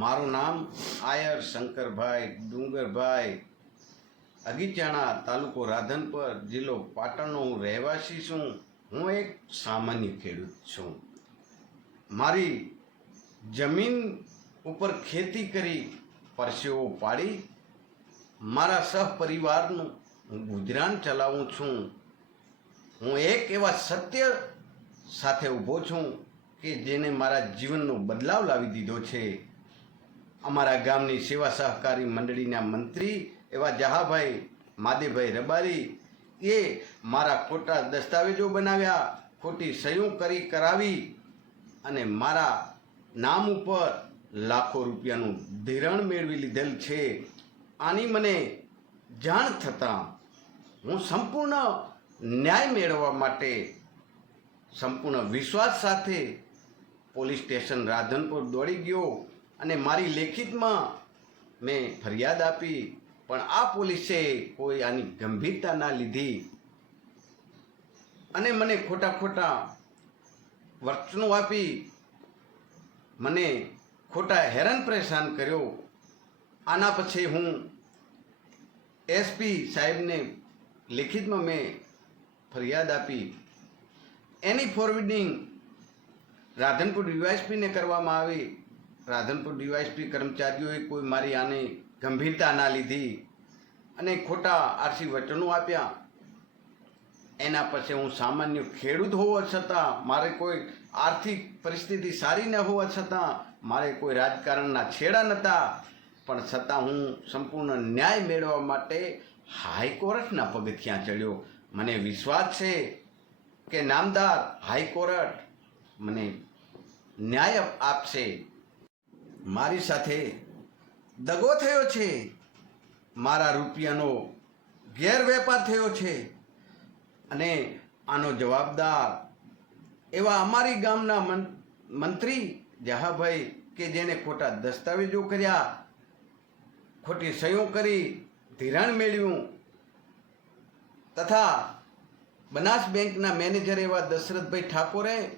મારું નામ આયર શંકરભાઈ ડુંગરભાઈ અગીચાણા તાલુકો રાધનપર જિલ્લો પાટણનો હું રહેવાસી છું. હું એક સામાન્ય ખેડૂત છું. મારી જમીન ઉપર ખેતી કરી પરસેવો પાડી મારા સહપરિવારનું હું ગુજરાન ચલાવું છું. હું એક એવા સત્ય સાથે ઊભો છું કે જેને મારા જીવનનો બદલાવ લાવી દીધો છે. અમારા ગામની સેવા સહકારી મંડળીના મંત્રી એવા જહાભાઈ, માદેભાઈ રબારી, એ મારા ખોટા દસ્તાવેજો બનાવ્યા, ખોટી સહીઓ કરી કરાવી અને મારા નામ ઉપર લાખો રૂપિયાનું ધિરાણ મેળવી લીધેલ છે. આની મને જાણ થતાં હું સંપૂર્ણ ન્યાય મેળવવા માટે સંપૂર્ણ વિશ્વાસ સાથે પોલીસ સ્ટેશન રાધનપુર દોડી ગયો. અને મારી લેખિતમાં મેં ફરિયાદ આપી, પણ આ પોલીસે કોઈ આની ગંભીરતા ના લીધી. અને મને ખોટા ખોટા વર્તનો આપી, મને ખોટા હેરાન પરેશાન કર્યો. આના પછી હું એસપી સાહેબને લેખિતમાં મેં ફરિયાદ આપી. એની ફોરવર્ડિંગ રાધનપુર ડીવાયસપીને કરવામાં આવી. રાધનપુર ડીવાયસપી કર્મચારીઓએ કોઈ મારી આને ગંભીરતા ના લીધી અને ખોટા આરસી વચનો આપ્યા. એના પછી હું સામાન્ય ખેડૂત હોવા છતાં મારે કોઈ આર્થિક પરિસ્થિતિ સારી ન હોવા છતાં મારે કોઈ રાજકારણના છેડા નહોતા પણ છતાં હું સંપૂર્ણ ન્યાય મેળવવા માટે હાઈકોર્ટના પગથિયાં ચડ્યો. મને વિશ્વાસ છે કે નામદાર હાઈકોર્ટ મને ન્યાય આપશે. મારી સાથે દગો થયો છે. મારા રૂપિયાનો ગેરવેપાર થયો છે. અને આનો જવાબદાર એવા અમારી ગામના મન, મંત્રી જહાભાઈ કે જેને ખોટા દસ્તાવેજો કર્યા, ખોટી સહીઓ કરી, ધિરાણ મેળવ્યું તથા બનાસ બેંકના મેનેજર એવા દશરથભાઈ ઠાકોરે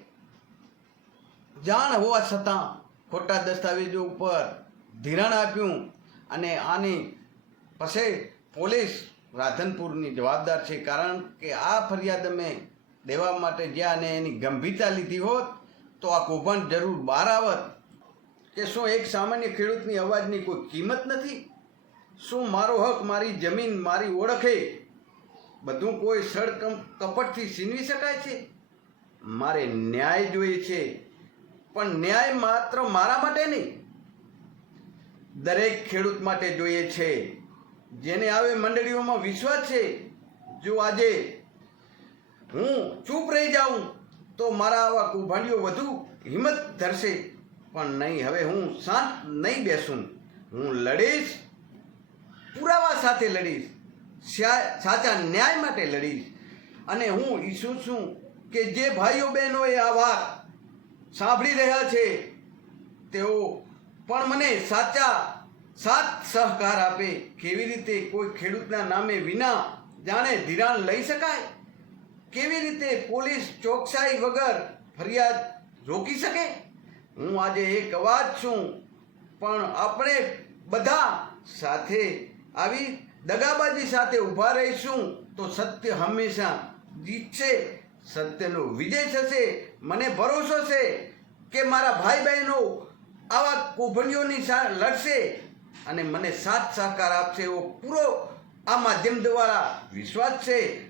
જાણ હોવા છતાં ખોટા દસ્તાવેજો ઉપર ધિરાણ આપ્યું અને આની પછી પોલીસ રાધનપુરની જવાબદાર છે. કારણ કે આ ફરિયાદ અમે દેવા માટે જ્યાં અને એની ગંભીરતા લીધી હોત તો આ કૌભાંડ જરૂર બહાર આવત. કે શું એક સામાન્ય ખેડૂતની અવાજની કોઈ કિંમત નથી? શું મારો હક, મારી જમીન, મારી ઓળખે બધું કોઈ સળ કપટથી છીનવી શકાય છે? મારે ન્યાય જોઈએ છે. પણ ન્યાય માત્ર મારા માટે નહીં. દરેક ખેડૂત માટે જોઈએ છે. જેને આવે મંડળીઓમાં વિશ્વાસ છે, જો આજે હું ચૂપ રહી જાઉં, તો મારા આવા કુભાંડીઓ વધુ હિંમત ધરશે. પણ નહીં, હવે હું શાંત નહીં બેસું. હું લડીશ, પુરાવા સાથે લડીશ સાચા ન્યાય માટે લડીશ. અને હું ઈચ્છું છું કે જે ભાઈઓ બહેનોએ આ વાત સાંભળી રહ્યા છે તેઓ. પણ મને સાચા સાથ સહકાર આપે. કેવી રીતે કોઈ ખેડૂતના નામે વિના જાણે ધિરાણ લઈ શકાય? કેવી રીતે પોલીસ ચોકસાઈ વગર ફરિયાદ રોકી શકે? હું આજે એક અવાજ છું, પણ આપણે બધા સાથે આવી દગાબાજી સાથે ઊભા રહીશું તો સત્ય હંમેશા જીતશે. સત્યનો વિજય થશે મને ભરોસો છે કે મારા ભાઈ બહેનો આવા કૌભાંડીઓની લડશે અને મને સાથ સહકાર આપશે એવો પૂરો આ માધ્યમ દ્વારા વિશ્વાસ છે.